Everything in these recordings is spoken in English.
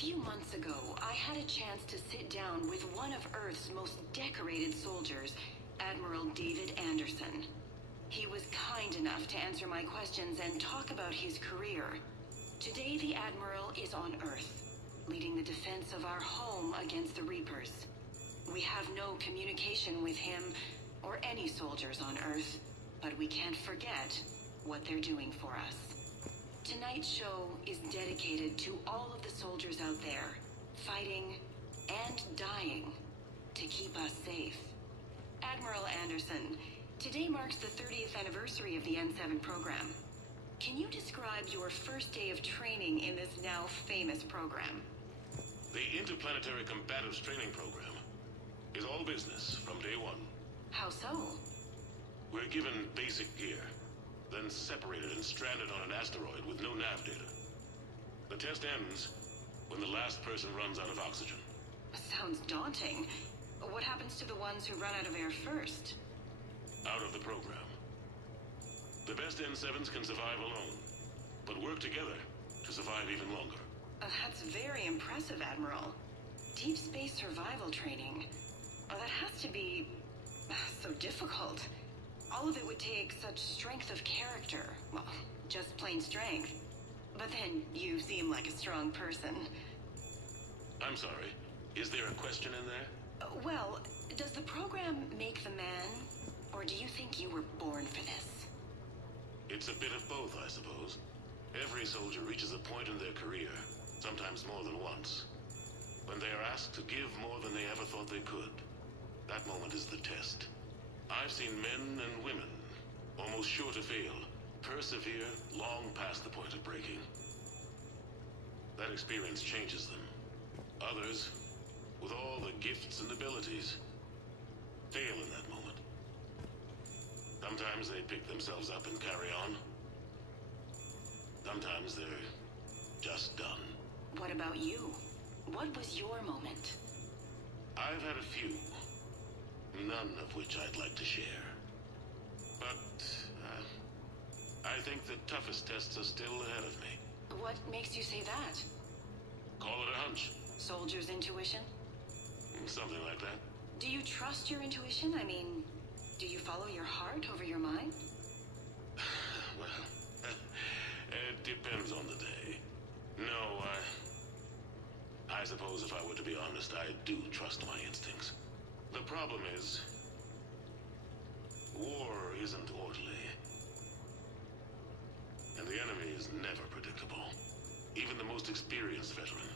few months ago, I had a chance to sit down with one of Earth's most decorated soldiers, Admiral David Anderson. He was kind enough to answer my questions and talk about his career. Today, the Admiral is on Earth, leading the defense of our home against the Reapers. We have no communication with him or any soldiers on Earth, but we can't forget what they're doing for us. Tonight's show is dedicated to all of the soldiers out there, fighting and dying to keep us safe. Admiral Anderson, today marks the 30th anniversary of the N7 program. Can you describe your first day of training in this now famous program? The Interplanetary Combatives Training Program is all business from day one. How so? We're given basic gear, then separated and stranded on an asteroid with no nav data. The test ends when the last person runs out of oxygen. Sounds daunting. What happens to the ones who run out of air first? Out of the program. The best N7s can survive alone, but work together to survive even longer. That's very impressive, Admiral. Deep space survival training. That has to be so difficult. All of it would take such strength of character. Well, just plain strength. But then you seem like a strong person. I'm sorry. Is there a question in there? Well, does the program make the man, or do you think you were born for this? It's a bit of both, I suppose. Every soldier reaches a point in their career, sometimes more than once, when they are asked to give more than they ever thought they could. That moment is the test. I've seen men and women, almost sure to fail, persevere long past the point of breaking. That experience changes them. Others, with all the gifts and abilities, fail in that moment. Sometimes they pick themselves up and carry on. Sometimes they're just done. What about you? What was your moment? I've had a few, none of which I'd like to share. But, I think the toughest tests are still ahead of me. What makes you say that? Call it a hunch. Soldier's intuition? Something like that. Do you trust your intuition? I mean, do you follow your heart over your mind? Well, it depends on the day. No, I suppose if I were to be honest, I do trust my instincts. The problem is, war isn't orderly. And the enemy is never predictable. Even the most experienced veteran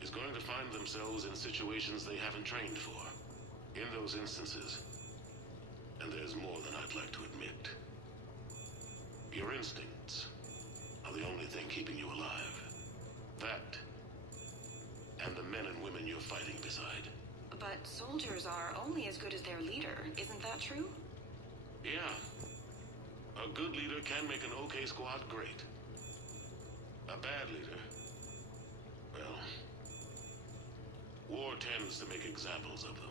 is going to find themselves in situations they haven't trained for. In those instances, and there's more than I'd like to admit, your instincts are the only thing keeping you alive. That, and the men and women you're fighting beside. But soldiers are only as good as their leader, isn't that true? Yeah. A good leader can make an okay squad great. A bad leader, well, war tends to make examples of them.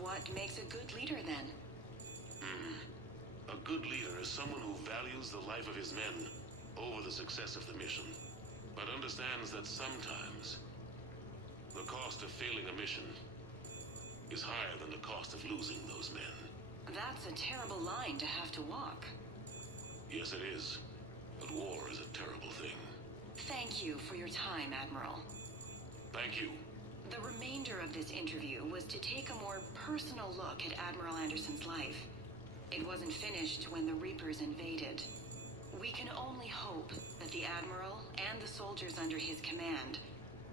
What makes a good leader, then? A good leader is someone who values the life of his men over the success of the mission, but understands that sometimes the cost of failing a mission is higher than the cost of losing those men. That's a terrible line to have to walk. Yes, it is. But war is a terrible thing. Thank you for your time, Admiral. Thank you. The remainder of this interview was to take a more personal look at Admiral Anderson's life. It wasn't finished when the Reapers invaded. We can only hope that the Admiral and the soldiers under his command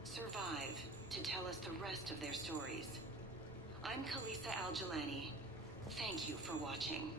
survive to tell us the rest of their stories. I'm Kalisa Al-Jilani. Thank you for watching.